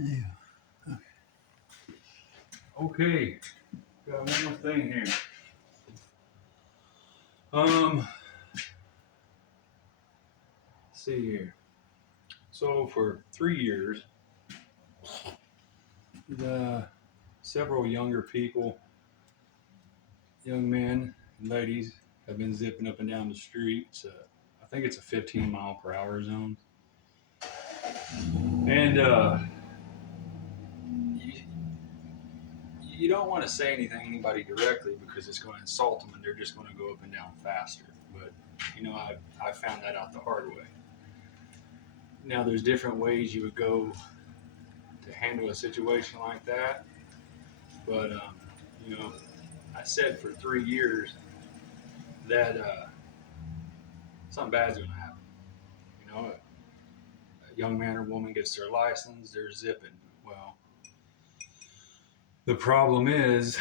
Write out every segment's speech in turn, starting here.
Yeah. Okay, got one more thing here. Um, let's see here. So for 3 years, the several younger people, young men and ladies, have been zipping up and down the streets. I think it's a 15 mile per hour zone, and you, you don't want to say anything to anybody directly because it's going to insult them, and they're just going to go up and down faster. But I found that out the hard way. Now, there's different ways you would go to handle a situation like that. But you know, I said for 3 years that something bad's going to happen. A young man or woman gets their license, they're zipping. Well, the problem is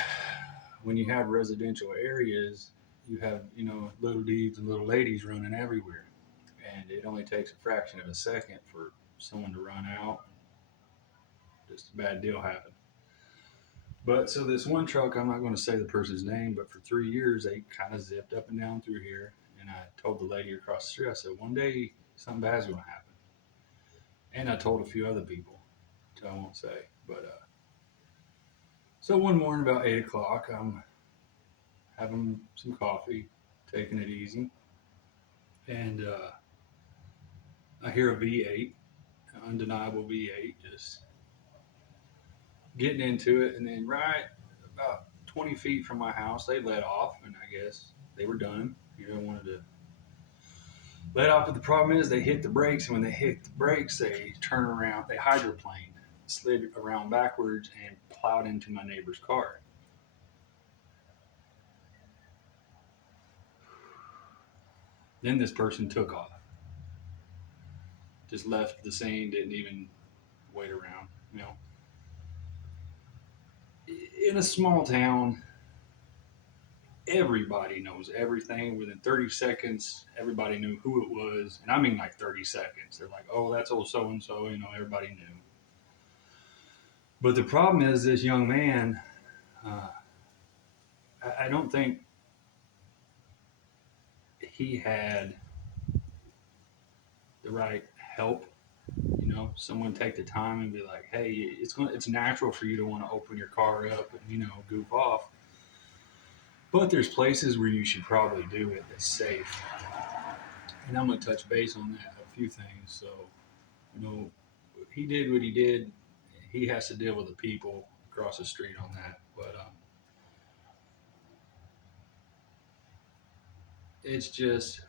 when you have residential areas, you have little dudes and little ladies running everywhere, and it only takes a fraction of a second for someone to run out. Just a bad deal happen. But so this one truck, I'm not going to say the person's name, but for 3 years they kind of zipped up and down through here. And I told the lady across the street, I said, one day something bad's going to happen. And I told a few other people, which I won't say. But so one morning about 8 o'clock, I'm having some coffee, taking it easy, and I hear a V8, an undeniable V8, just getting into it. And then right about 20 feet from my house, they let off, and I guess they were done. Wanted to let off, but the problem is they hit the brakes, and when they hit the brakes, they turn around, they hydroplane, slid around backwards, and plowed into my neighbor's car. Then this person took off, just left the scene, didn't even wait around. In a small town, everybody knows everything. Within 30 seconds, everybody knew who it was. And I mean like 30 seconds. They're like, oh, that's old so and so. Everybody knew. But the problem is, this young man, uh, I don't think he had the right help. Someone take the time and be like, hey, it's natural for you to want to open your car up and, goof off. But there's places where you should probably do it that's safe. And I'm going to touch base on that, a few things. So, you know, he did what he did. He has to deal with the people across the street on that. But it's just,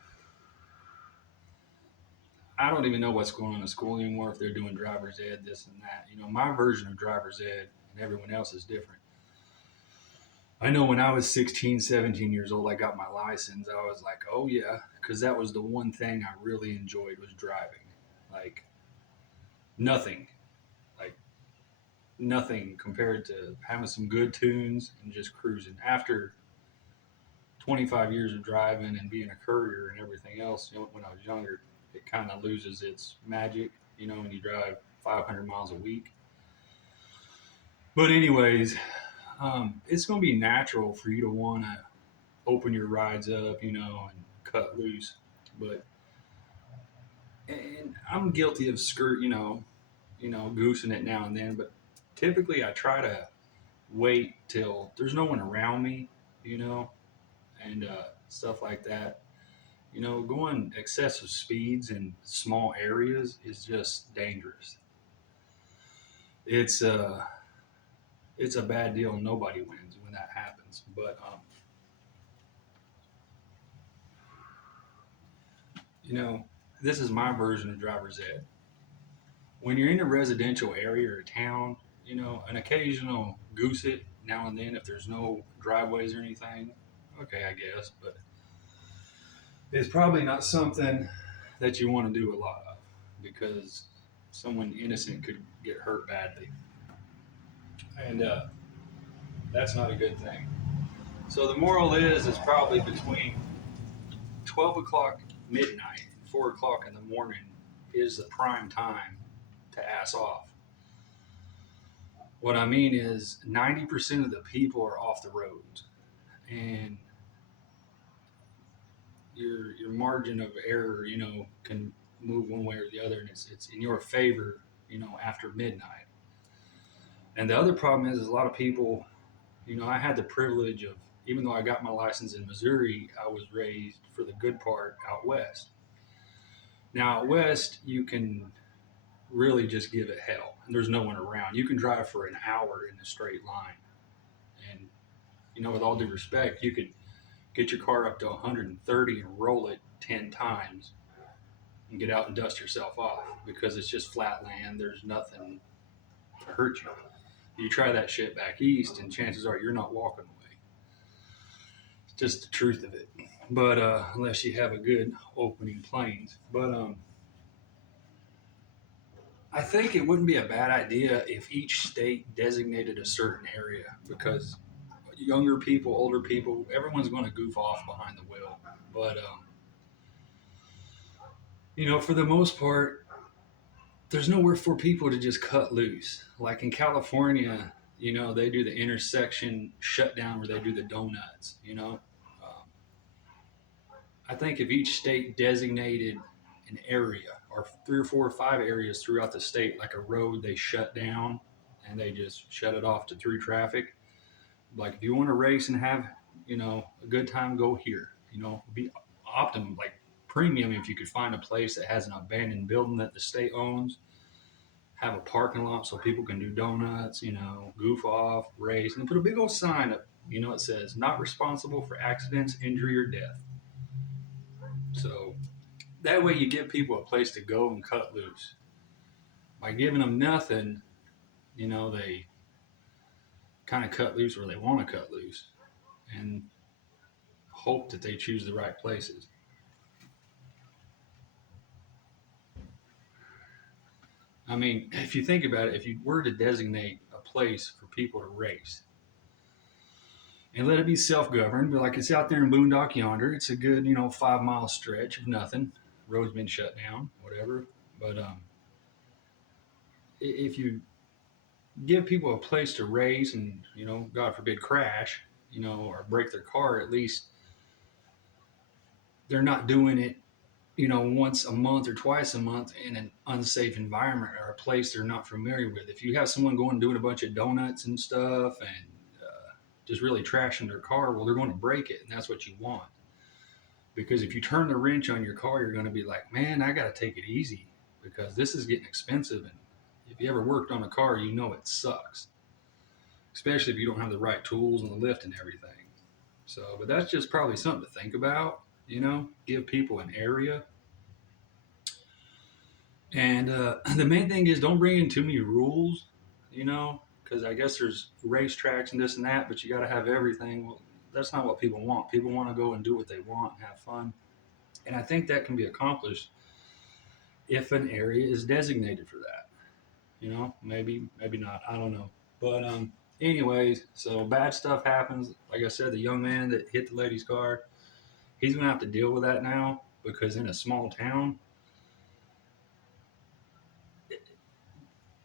I don't even know what's going on in school anymore, if they're doing driver's ed, this and that. My version of driver's ed and everyone else is different. I know when I was 16, 17 years old, I got my license. I was like, oh yeah, because that was the one thing I really enjoyed was driving. Like nothing, like nothing compared to having some good tunes and just cruising. After 25 years of driving and being a courier and everything else, when I was younger, it kind of loses its magic, when you drive 500 miles a week. But anyways, it's going to be natural for you to want to open your rides up, and cut loose. But and I'm guilty of goosing it now and then. But typically, I try to wait till there's no one around me, you know, and stuff like that. Going excessive speeds in small areas is just dangerous. It's uh, it's a bad deal. Nobody wins when that happens. But you know, this is my version of driver's ed. When you're in a residential area or a town, an occasional goose it now and then if there's no driveways or anything. Okay, I guess, but it's probably not something that you want to do a lot of because someone innocent could get hurt badly, and that's not a good thing. So the moral is probably between 12 o'clock midnight and 4 o'clock in the morning is the prime time to ass off. What I mean is 90% of the people are off the roads, and your margin of error, can move one way or the other, and it's in your favor, after midnight. And the other problem is a lot of people, I had the privilege of, even though I got my license in Missouri, I was raised for the good part out west. Now out west, you can really just give it hell, and there's no one around. You can drive for an hour in a straight line, and with all due respect, you could get your car up to 130 and roll it 10 times and get out and dust yourself off because it's just flat land. There's nothing to hurt you. You try that shit back east, and chances are you're not walking away. It's just the truth of it. But unless you have a good opening planes. But I think it wouldn't be a bad idea if each state designated a certain area because younger people, older people, everyone's going to goof off behind the wheel. But for the most part, there's nowhere for people to just cut loose. Like in California, they do the intersection shutdown where they do the donuts. I think if each state designated an area or 3 or 4 or 5 areas throughout the state, like a road they shut down and they just shut it off to through traffic. Like if you want to race and have, a good time, go here. Be optimum, like premium if you could find a place that has an abandoned building that the state owns, have a parking lot so people can do donuts, goof off, race, and put a big old sign up, it says not responsible for accidents, injury, or death. So that way you give people a place to go and cut loose. By giving them nothing, they kind of cut loose where they want to cut loose and hope that they choose the right places. I mean, if you think about it, if you were to designate a place for people to race and let it be self-governed, but like it's out there in Boondock yonder, it's a good, 5 mile stretch of nothing. Road's been shut down, whatever. But if you give people a place to race and, God forbid, crash, or break their car, at least they're not doing it, once a month or twice a month in an unsafe environment or a place they're not familiar with. If you have someone going doing a bunch of donuts and stuff and just really trashing their car, well, they're going to break it, and that's what you want. Because if you turn the wrench on your car, you're going to be like, man, I got to take it easy because this is getting expensive. And if you ever worked on a car, it sucks, especially if you don't have the right tools and the lift and everything. So, but that's just probably something to think about, give people an area. And the main thing is don't bring in too many rules, because I guess there's racetracks and this and that, but you got to have everything. Well, that's not what people want. People want to go and do what they want and have fun. And I think that can be accomplished if an area is designated for that. Maybe not. I don't know. But anyways, so bad stuff happens. Like I said, the young man that hit the lady's car, he's gonna have to deal with that now because in a small town,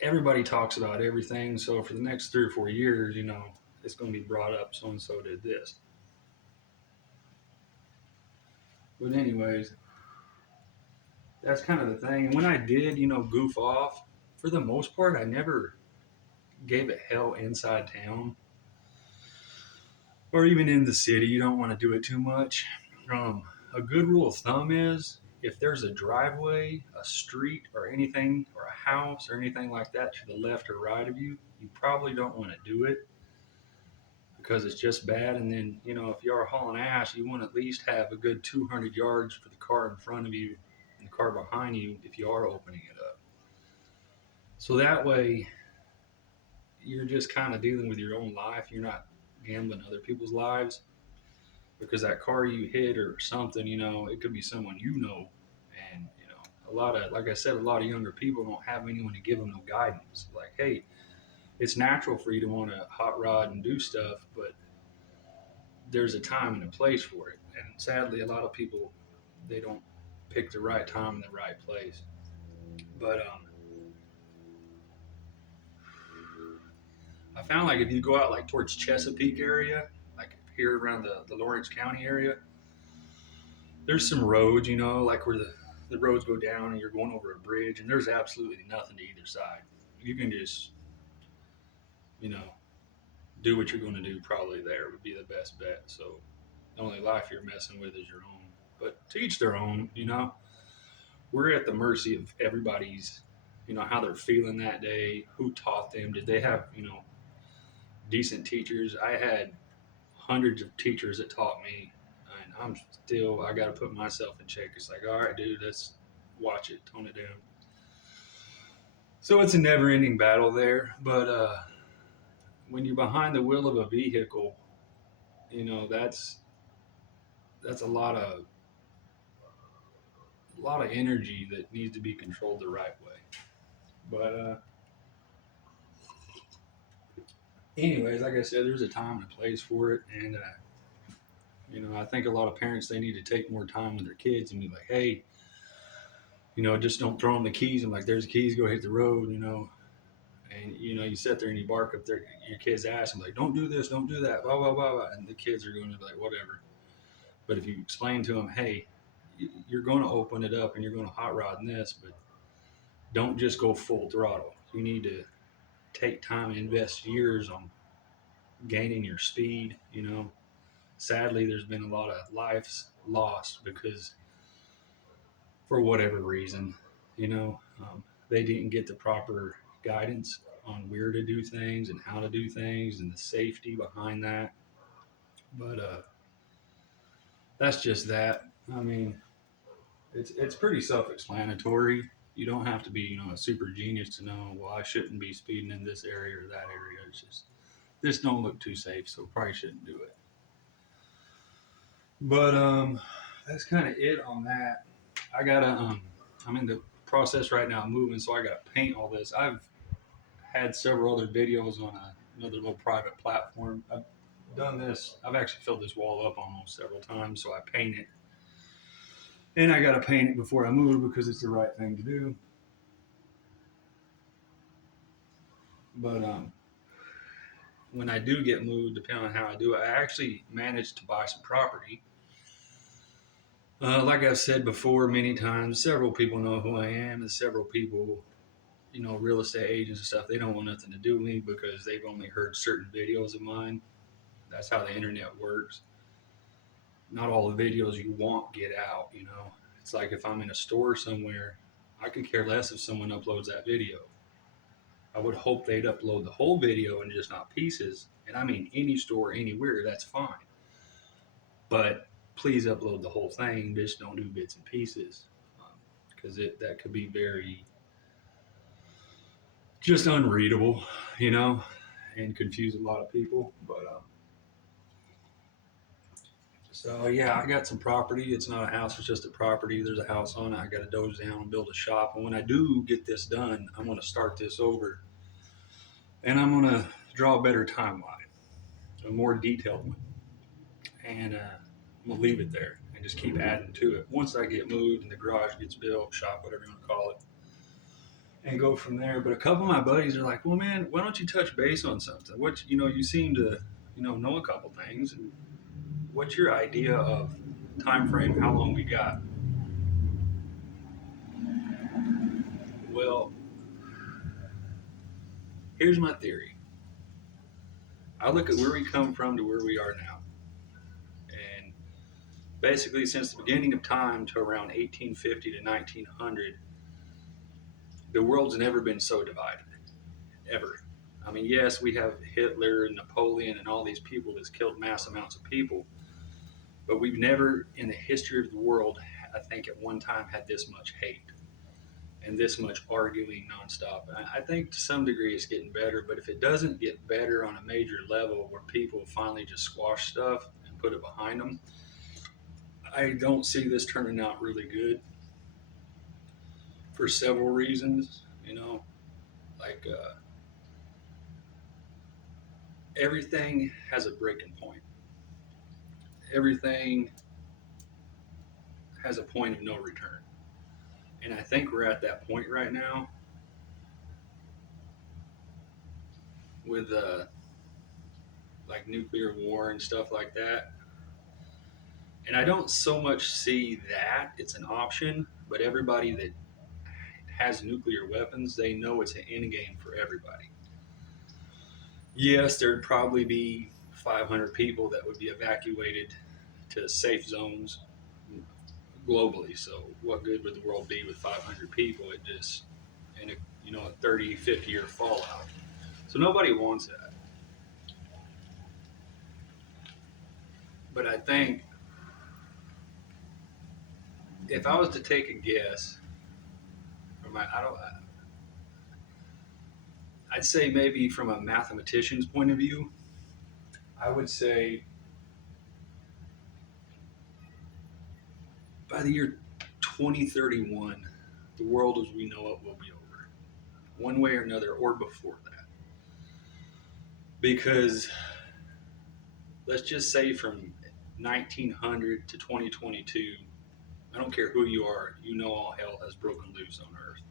everybody talks about everything. So for the next 3 or 4 years, it's going to be brought up. So and so did this. But anyways, that's kind of the thing. And when I did, goof off, for the most part, I never gave it hell inside town or even in the city. You don't want to do it too much. A good rule of thumb is if there's a driveway, a street, or anything, or a house, or anything like that to the left or right of you, you probably don't want to do it because it's just bad. And then, if you are hauling ass, you want to at least have a good 200 yards for the car in front of you and the car behind you if you are opening it up. So that way, you're just kind of dealing with your own life. You're not gambling other people's lives because that car you hit or something, it could be someone and a lot of, like I said, a lot of younger people don't have anyone to give them no guidance. Like, hey, it's natural for you to want to hot rod and do stuff, but there's a time and a place for it. And sadly, a lot of people, they don't pick the right time and the right place. But I found like if you go out like towards Chesapeake area, like here around the Lawrence County area, there's some roads, like where the roads go down and you're going over a bridge, and there's absolutely nothing to either side. You can just, you know, do what you're going to do. Probably there would be the best bet. So the only life you're messing with is your own. But to each their own. We're at the mercy of everybody's, how they're feeling that day, who taught them, did they have, decent teachers. I had hundreds of teachers that taught me, and I got to put myself in check. It's like, all right, dude, let's watch it, tone it down. So it's a never ending battle there. But when you're behind the wheel of a vehicle, that's a lot of energy that needs to be controlled the right way. But anyways, like I said, there's a time and a place for it, and I think a lot of parents, they need to take more time with their kids and be like, hey, just don't throw them the keys. I'm like, there's the keys, go hit the road, and you sit there and you bark up your kid's ass and like, don't do this, don't do that, blah blah blah, blah. And the kids are going to be like, whatever. But if you explain to them, hey, you're going to open it up and you're going to hot rod in this, but don't just go full throttle. You need to take time and invest years on gaining your speed. Sadly, there's been a lot of lives lost because for whatever reason, they didn't get the proper guidance on where to do things and how to do things and the safety behind that. But that's just that. I mean, it's pretty self-explanatory. You don't have to be, a super genius to know, well, I shouldn't be speeding in this area or that area. It's just this don't look too safe, so probably shouldn't do it. But that's kind of it on that. I gotta I'm in the process right now of moving, so I gotta paint all this. I've had several other videos on another little private platform. I've done this. I've actually filled this wall up almost several times, so I paint it. And I gotta paint it before I move because it's the right thing to do. But when I do get moved, depending on how I do it, I actually managed to buy some property. Like I've said before many times, several people know who I am, and several people, real estate agents and stuff, they don't want nothing to do with me because they've only heard certain videos of mine. That's how the internet works. Not all the videos you want get out. It's like if I'm in a store somewhere, I could care less if someone uploads that video. I would hope they'd upload the whole video and just not pieces. And I mean, any store, anywhere, that's fine. But please upload the whole thing. Just don't do bits and pieces, because that could be very just unreadable, and confuse a lot of people. But so yeah, I got some property. It's not a house; it's just a property. There's a house on it. I got to doze down and build a shop. And when I do get this done, I'm going to start this over, and I'm going to draw a better timeline, a more detailed one, and I'm going to leave it there and just keep adding to it. Once I get moved and the garage gets built, shop, whatever you want to call it, and go from there. But a couple of my buddies are like, "Well, man, why don't you touch base on something? What you seem to know a couple things. And what's your idea of time frame? How long we got?" Well, here's my theory. I look at where we come from to where we are now, and basically since the beginning of time to around 1850 to 1900, the world's never been so divided, ever. I mean, yes, we have Hitler and Napoleon and all these people that's killed mass amounts of people, but we've never in the history of the world, I think at one time, had this much hate and this much arguing nonstop. And I think to some degree it's getting better, but if it doesn't get better on a major level where people finally just squash stuff and put it behind them, I don't see this turning out really good for several reasons. Like everything has a breaking point. Everything has a point of no return. And I think we're at that point right now with like nuclear war and stuff like that. And I don't so much see that it's an option, but everybody that has nuclear weapons, they know it's an end game for everybody. Yes, there'd probably be 500 people that would be evacuated to safe zones globally. So what good would the world be with 500 people? It just, and a, a 30, 50-year fallout. So nobody wants that. But I think if I was to take a guess, from my, I don't, I'd say maybe from a mathematician's point of view, I would say by the year 2031, the world as we know it will be over, one way or another, or before that. Because let's just say from 1900 to 2022, I don't care who you are, all hell has broken loose on Earth.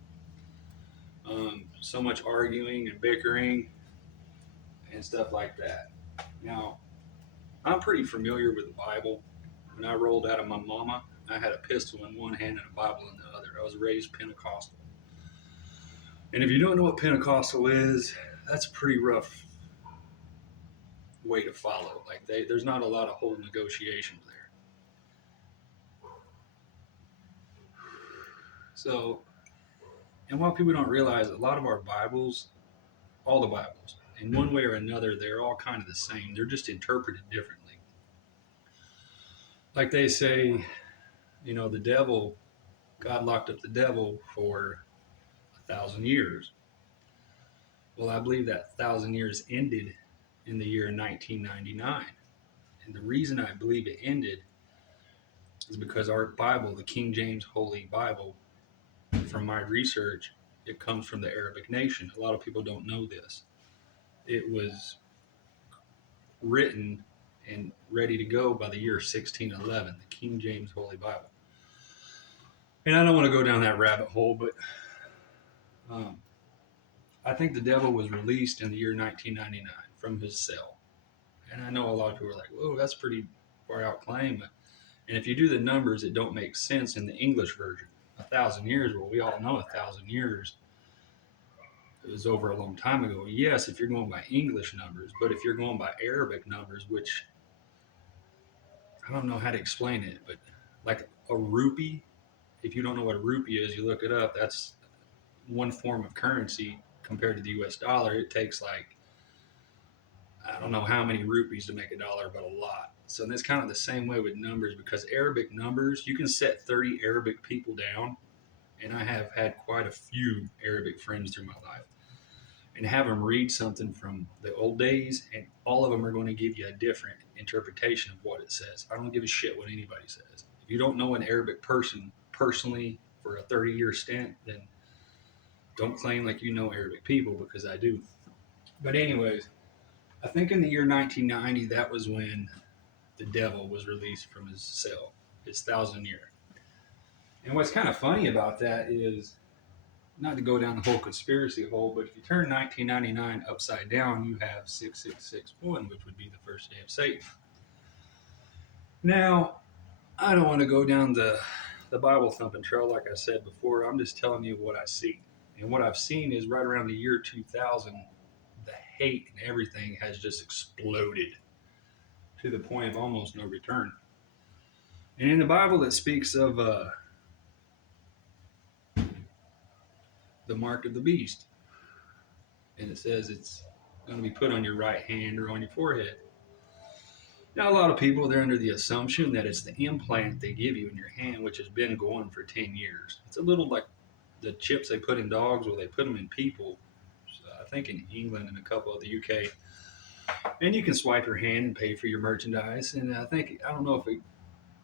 So much arguing and bickering and stuff like that. Now, I'm pretty familiar with the Bible. When I rolled out of my mama, I had a pistol in one hand and a Bible in the other. I was raised Pentecostal. And if you don't know what Pentecostal is, that's a pretty rough way to follow. Like there's not a lot of whole negotiations there. So, and what people don't realize, a lot of our Bibles, all the Bibles, in one way or another, they're all kind of the same. They're just interpreted differently. Like they say, the devil, God locked up the devil for 1,000 years. Well, I believe that 1,000 years ended in the year 1999. And the reason I believe it ended is because our Bible, the King James Holy Bible, from my research, it comes from the Arabic nation. A lot of people don't know this. It was written and ready to go by the year 1611, the King James Holy Bible. And I don't want to go down that rabbit hole, but I think the devil was released in the year 1999 from his cell. And I know a lot of people are like, whoa, that's pretty far out claim. And if you do the numbers, it don't make sense in the English version. 1,000 years, well, we all know 1,000 years is over a long time ago. Yes, if you're going by English numbers, but if you're going by Arabic numbers, which I don't know how to explain it, but like a rupee, if you don't know what a rupee is, you look it up. That's one form of currency compared to the US dollar. It takes like, I don't know how many rupees to make a dollar, but a lot. So it's kind of the same way with numbers, because Arabic numbers, you can set 30 Arabic people down. And I have had quite a few Arabic friends through my life, and have them read something from the old days, and all of them are going to give you a different interpretation of what it says. I don't give a shit what anybody says. If you don't know an Arabic person personally for a 30-year stint, then don't claim like you know Arabic people, because I do. But anyways, I think in the year 1990, that was when the devil was released from his cell, his 1,000 year. And what's kind of funny about that is, not to go down the whole conspiracy hole, but if you turn 1999 upside down, you have 6661, which would be the first day of Satan. Now, I don't want to go down the Bible thumping trail like I said before. I'm just telling you what I see. And what I've seen is right around the year 2000, the hate and everything has just exploded to the point of almost no return. And in the Bible, it speaks of the mark of the beast. And it says it's going to be put on your right hand or on your forehead. Now, a lot of people, they're under the assumption that it's the implant they give you in your hand, which has been going for 10 years. It's a little like the chips they put in dogs, or they put them in people, I think in England and a couple of the UK. And you can swipe your hand and pay for your merchandise. And I don't know if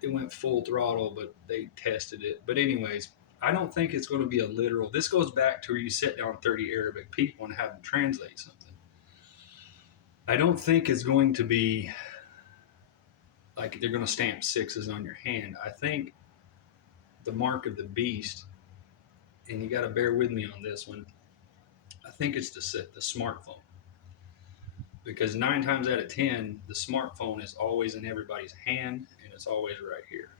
it went full throttle, but they tested it. But anyways, I don't think it's going to be a literal. This goes back to where you sit down 30 Arabic people and have them translate something. I don't think it's going to be like they're going to stamp sixes on your hand. I think the mark of the beast, and you got to bear with me on this one, I think it's the smartphone. because 9 times out of 10, the smartphone is always in everybody's hand and it's always right here.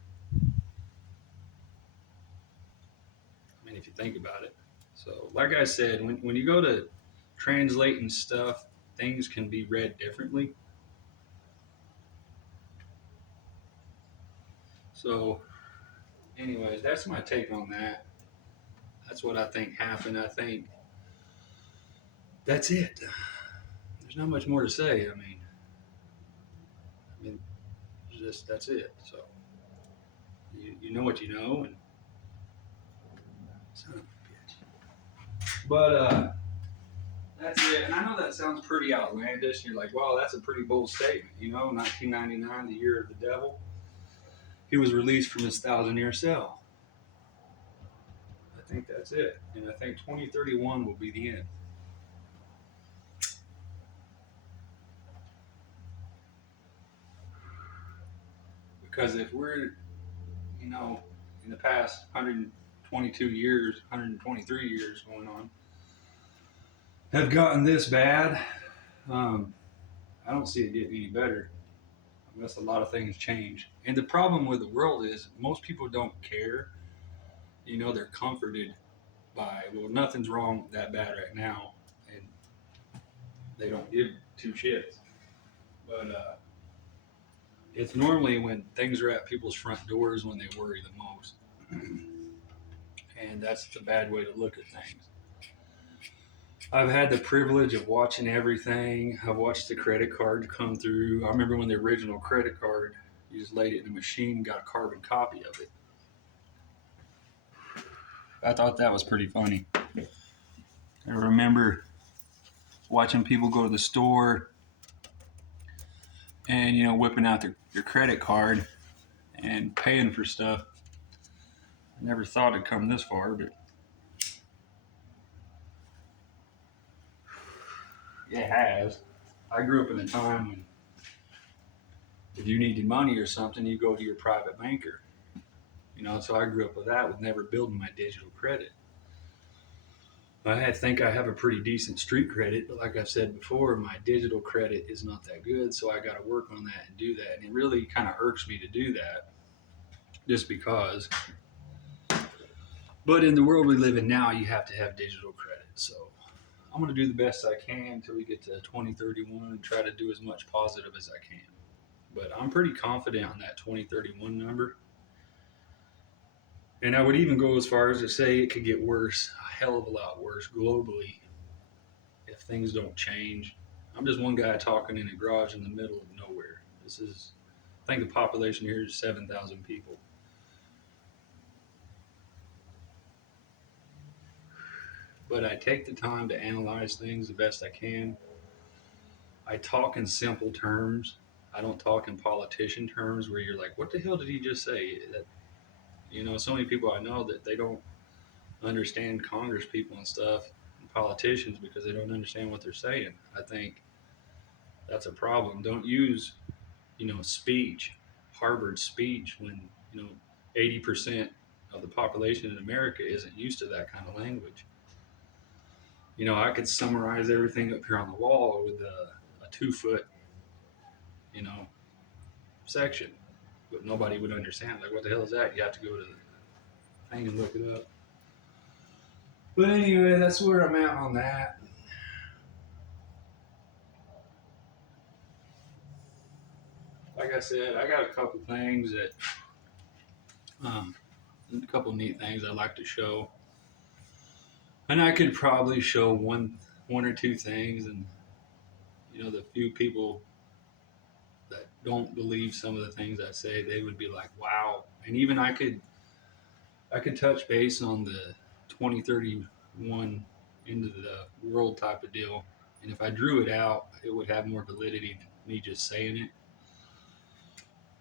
I mean, if you think about it. So, like I said, when you go to translating stuff, things can be read differently. So, anyways, that's my take on that. That's what I think happened. I think that's it. There's not much more to say. I mean, just that's it. So you know what you know, and son of a bitch. But that's it. And I know that sounds pretty outlandish. You're like, wow, that's a pretty bold statement. 1999, the year of the devil. He was released from his 1,000-year cell. I think that's it. And I think 2031 will be the end. Because if we're, in the past 122 years, 123 years going on, have gotten this bad, I don't see it getting any better unless a lot of things change. And the problem with the world is most people don't care. They're comforted by, well, nothing's wrong that bad right now, and they don't give two shits. But it's normally when things are at people's front doors when they worry the most. And that's the bad way to look at things. I've had the privilege of watching everything. I've watched the credit card come through. I remember when the original credit card, you just laid it in a machine, got a carbon copy of it. I thought that was pretty funny. I remember watching people go to the store and, whipping out their credit card and paying for stuff. I never thought it'd come this far, but it has. I grew up in a time when if you needed money or something, you go to your private banker. So I grew up with that, with never building my digital credit. I think I have a pretty decent street credit, but like I've said before, my digital credit is not that good, so I got to work on that and do that. And it really kind of irks me to do that, just because. But in the world we live in now, you have to have digital credit. So I'm going to do the best I can until we get to 2031 and try to do as much positive as I can. But I'm pretty confident on that 2031 number. And I would even go as far as to say it could get worse, a hell of a lot worse globally if things don't change. I'm just one guy talking in a garage in the middle of nowhere. I think the population here is 7,000 people. But I take the time to analyze things the best I can. I talk in simple terms. I don't talk in politician terms where you're like, what the hell did he just say? So many people I know that they don't understand Congress people and stuff, and politicians, because they don't understand what they're saying. I think that's a problem. Don't use, speech, Harvard speech, when, 80% of the population in America isn't used to that kind of language. I could summarize everything up here on the wall with a 2 foot, you know, section, but nobody would understand. Like, what the hell is that? You have to go to the thing and look it up. But anyway, that's where I'm at on that. Like I said, I got a couple things that, a couple neat things I'd like to show, and I could probably show one or two things, and the few people that don't believe some of the things I say, they would be like, "Wow!" And even I could touch base on the 2031 end of the world type of deal, and if I drew it out, it would have more validity than me just saying it.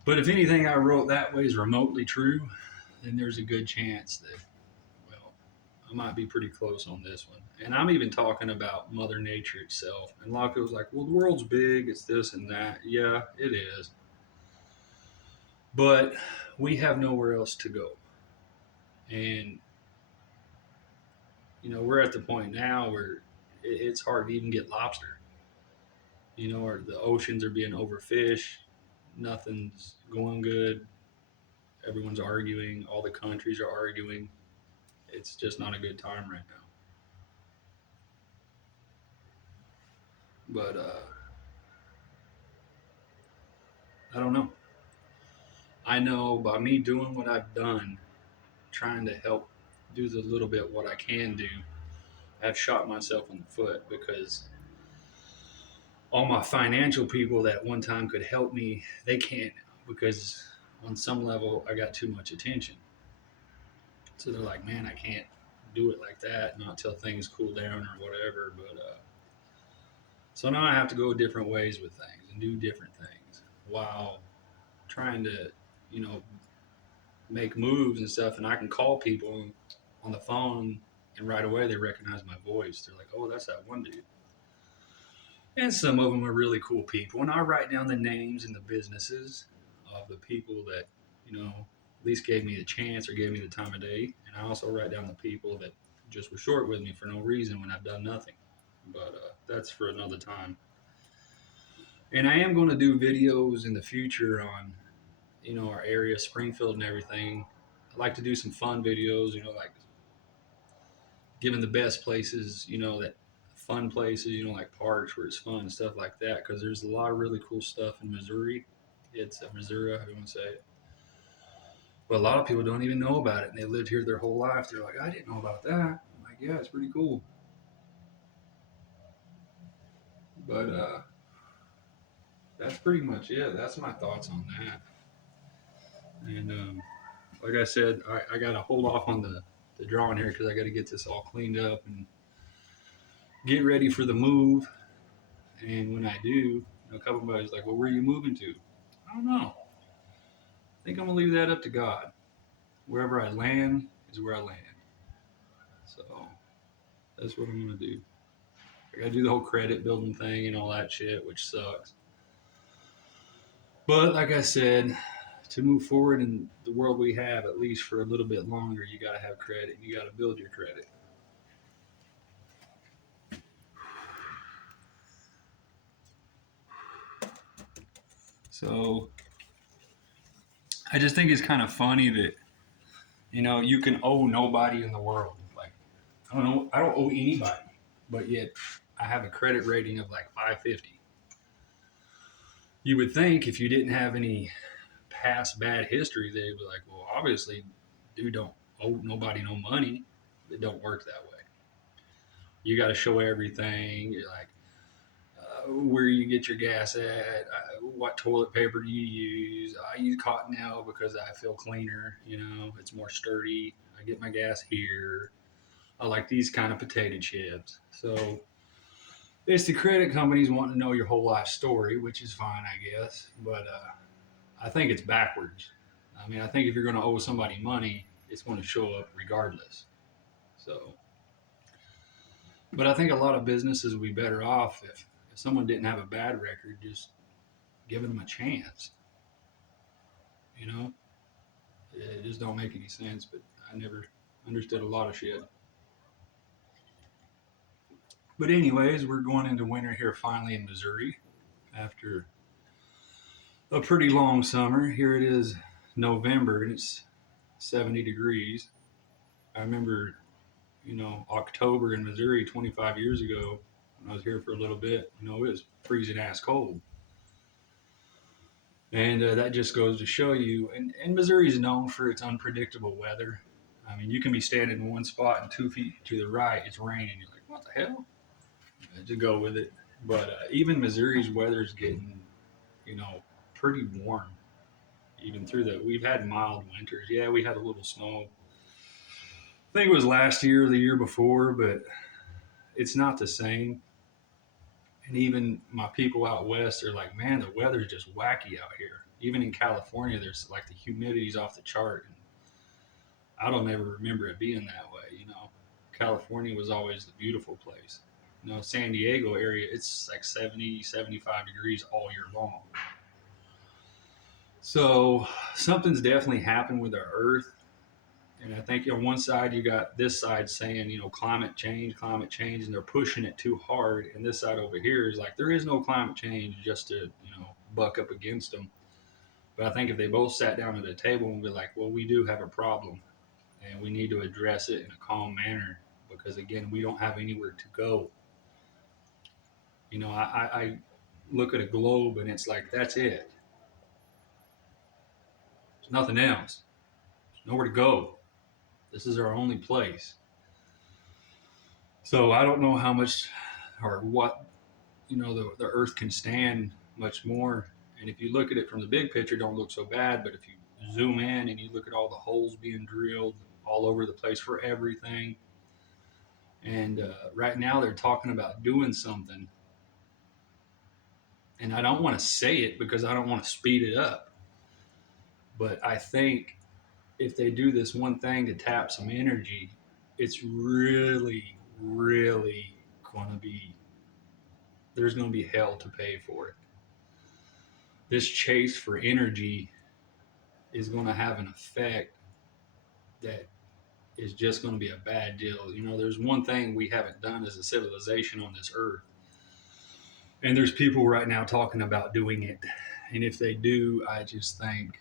But if anything I wrote that way is remotely true, then there's a good chance that, well, I might be pretty close on this one. And I'm even talking about Mother Nature itself. And a lot of people's like, well, the world's big, it's this and that. Yeah, it is. But we have nowhere else to go. And, we're at the point now where it's hard to even get lobster. or the oceans are being overfished. Nothing's going good. Everyone's arguing. All the countries are arguing. It's just not a good time right now. But I don't know. I know by me doing what I've done, trying to help do the little bit what I can do, I've shot myself in the foot because all my financial people that one time could help me, they can't now because on some level I got too much attention. So they're like, man, I can't do it like that, not till things cool down or whatever. But so now I have to go different ways with things and do different things while trying to, you know, make moves and stuff. And I can call people on the phone and right away they recognize my voice. They're like, oh, that's that one dude. And some of them are really cool people. And I write down the names and the businesses of the people that, at least gave me a chance or gave me the time of day. And I also write down the people that just were short with me for no reason when I've done nothing. But that's for another time. And I am going to do videos in the future on, our area, Springfield and everything. I like to do some fun videos, like giving the best places, that fun places, like parks where it's fun and stuff like that. Because there's a lot of really cool stuff in Missouri. It's Missouri, how do you want to say it? But a lot of people don't even know about it, and they lived here their whole life. They're like, I didn't know about that. I'm like, yeah, it's pretty cool. But that's pretty much it. That's my thoughts on that. And like I said, I got to hold off on the drawing here because I got to get this all cleaned up and get ready for the move. And when I do, a couple of buddies like, well, where are you moving to? I don't know. I think I'm gonna leave that up to God. Wherever I land is where I land. So that's what I'm gonna do. I gotta do the whole credit building thing and all that shit, which sucks. But like I said, to move forward in the world we have, at least for a little bit longer, you gotta have credit. You gotta build your credit. So I just think it's kind of funny that you can owe nobody in the world. Like I don't owe anybody, but yet I have a credit rating of like 550. You would think if you didn't have any past bad history, they'd be like, well, obviously, dude don't owe nobody no money. It don't work that way. You got to show everything. You're like, where you get your gas at, what toilet paper do you use? I use Cottonelle because I feel cleaner. It's more sturdy. I get my gas here. I like these kind of potato chips. So it's the credit companies wanting to know your whole life story, which is fine, I guess. But I think it's backwards. I mean, I think if you're going to owe somebody money, it's going to show up regardless. So, but I think a lot of businesses would be better off if someone didn't have a bad record, just giving them a chance. It just don't make any sense. But I never understood a lot of shit. But anyways, we're going into winter here finally in Missouri after a pretty long summer. Here it is November and it's 70 degrees. I remember, October in Missouri 25 years ago when I was here for a little bit, it was freezing ass cold. And that just goes to show you, and Missouri is known for its unpredictable weather. I mean, you can be standing in one spot and 2 feet to the right, it's raining. You're like, what the hell? To go with it. But even Missouri's weather is getting, you know, pretty warm. Even through we've had mild winters. Yeah, we had a little snow. I think it was last year or the year before, but it's not the same. And even my people out west are like, man, the weather's just wacky out here. Even in California, there's like the humidity's off the chart. And I don't ever remember it being that way. California was always the beautiful place. San Diego area, it's like 70, 75 degrees all year long. So something's definitely happened with our earth. And I think on one side you got this side saying, climate change, and they're pushing it too hard. And this side over here is like, there is no climate change, just to, buck up against them. But I think if they both sat down at a table and be like, well, we do have a problem and we need to address it in a calm manner, because again, we don't have anywhere to go. I look at a globe and it's like, that's it. There's nothing else. There's nowhere to go. This is our only place. So I don't know how much or what, the earth can stand much more. And if you look at it from the big picture, it don't look so bad. But if you zoom in and you look at all the holes being drilled all over the place for everything, and right now they're talking about doing something, and I don't want to say it because I don't want to speed it up, but I think if they do this one thing to tap some energy, it's really, really going to be, there's going to be hell to pay for it. This chase for energy is going to have an effect that is just going to be a bad deal. There's one thing we haven't done as a civilization on this earth, and there's people right now talking about doing it. And if they do, I just think,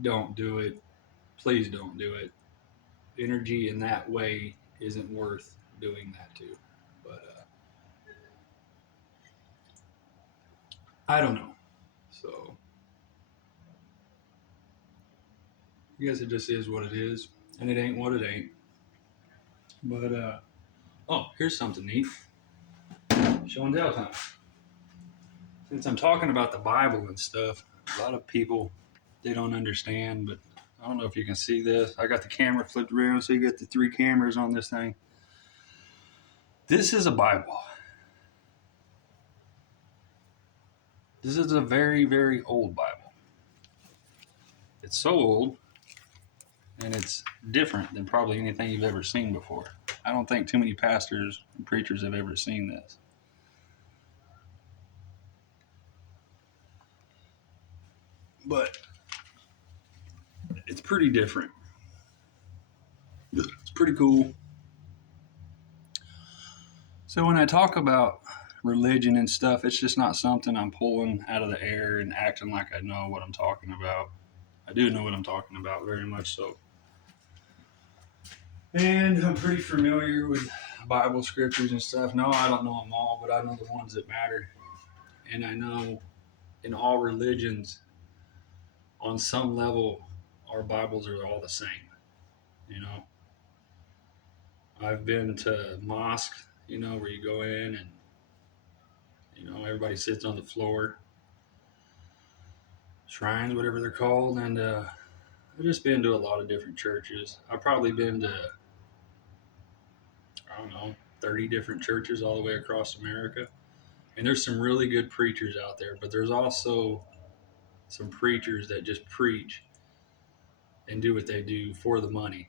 don't do it. Please don't do it. Energy in that way isn't worth doing that to. But I don't know. So I guess it just is what it is, and it ain't what it ain't. But oh, here's something neat. Show and tell time. Since I'm talking about the Bible and stuff, a lot of people, they don't understand, but I don't know if you can see this. I got the camera flipped around, so you get the 3 cameras on this thing. This is a Bible. This is a very, very old Bible. It's so old, and it's different than probably anything you've ever seen before. I don't think too many pastors and preachers have ever seen this. But it's pretty different. It's pretty cool. So when I talk about religion and stuff, it's just not something I'm pulling out of the air and acting like I know what I'm talking about. I do know what I'm talking about, very much so. And I'm pretty familiar with Bible scriptures and stuff. No, I don't know them all, but I know the ones that matter. And I know in all religions, on some level, our Bibles are all the same. I've been to mosque, where you go in and, everybody sits on the floor. Shrines, whatever they're called. And I've just been to a lot of different churches. I've probably been to, I don't know, 30 different churches all the way across America. And there's some really good preachers out there, but there's also some preachers that just preach and do what they do for the money.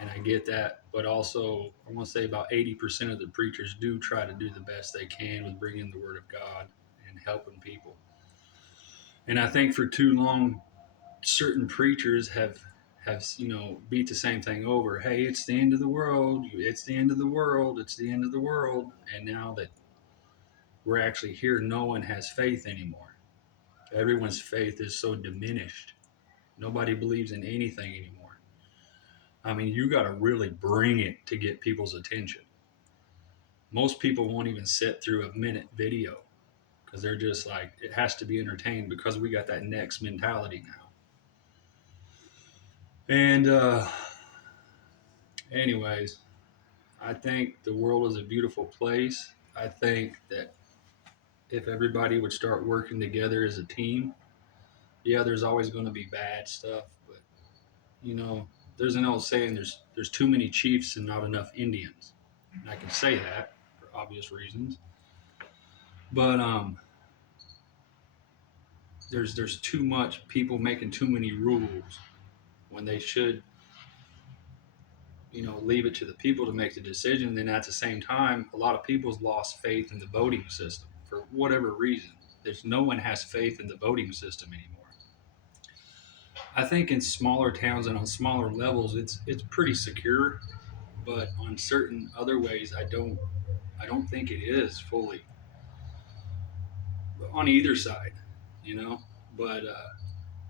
And I get that, but also I want to say about 80% of the preachers do try to do the best they can with bringing the word of God and helping people. And I think for too long, certain preachers have beat the same thing over. Hey, it's the end of the world. It's the end of the world. It's the end of the world. And now that we're actually here, no one has faith anymore. Everyone's faith is so diminished. Nobody believes in anything anymore. I mean, you got to really bring it to get people's attention. Most people won't even sit through a minute video because they're just like, it has to be entertained, because we got that next mentality now. And anyways, I think the world is a beautiful place. I think that if everybody would start working together as a team, yeah, there's always going to be bad stuff, but there's an old saying: there's too many chiefs and not enough Indians. And I can say that for obvious reasons, but there's too much people making too many rules when they should leave it to the people to make the decision. Then at the same time, a lot of people's lost faith in the voting system for whatever reason. No one has faith in the voting system anymore. I think in smaller towns and on smaller levels, it's pretty secure, but on certain other ways, I don't think it is fully on either side, you know. But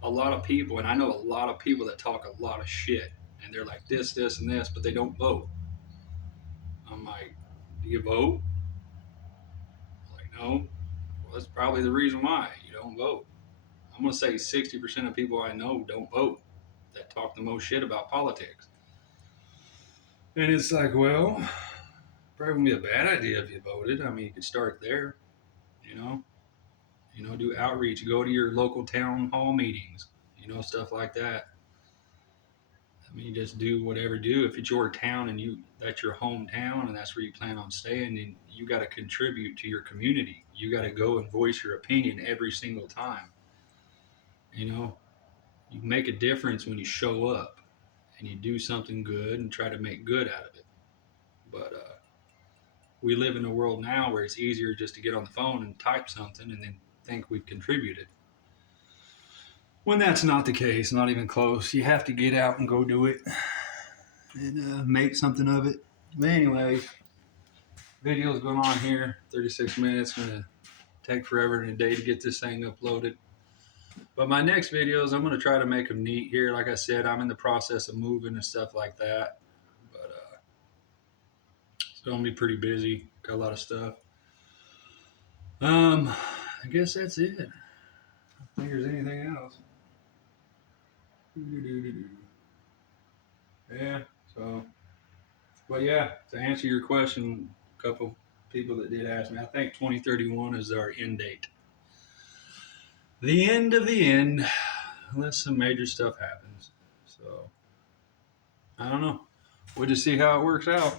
a lot of people, and I know a lot of people that talk a lot of shit, and they're like this, and this, but they don't vote. I'm like, do you vote? Like, no. Well, that's probably the reason why you don't vote. I'm gonna say 60% of people I know don't vote that talk the most shit about politics. And it's like, well, probably wouldn't be a bad idea if you voted. I mean, you could start there, you know. Do outreach, go to your local town hall meetings, stuff like that. I mean, just do whatever do. If it's your town and that's your hometown and that's where you plan on staying, then you got to contribute to your community. You got to go and voice your opinion every single time. You know, you make a difference when you show up and you do something good and try to make good out of it. But we live in a world now where it's easier just to get on the phone and type something and then think we've contributed. When that's not the case, not even close. You have to get out and go do it and make something of it. But anyway, video's going on here, 36 minutes. Gonna take forever and a day to get this thing uploaded. But my next videos, I'm gonna try to make them neat here. Like I said, I'm in the process of moving and stuff like that. But it's gonna be pretty busy. Got a lot of stuff. I guess that's it. I don't think there's anything else. Yeah. So, but yeah, to answer your question, a couple people that did ask me, I think 2031 is our end date. The end of the end, unless some major stuff happens. So, I don't know. We'll just see how it works out.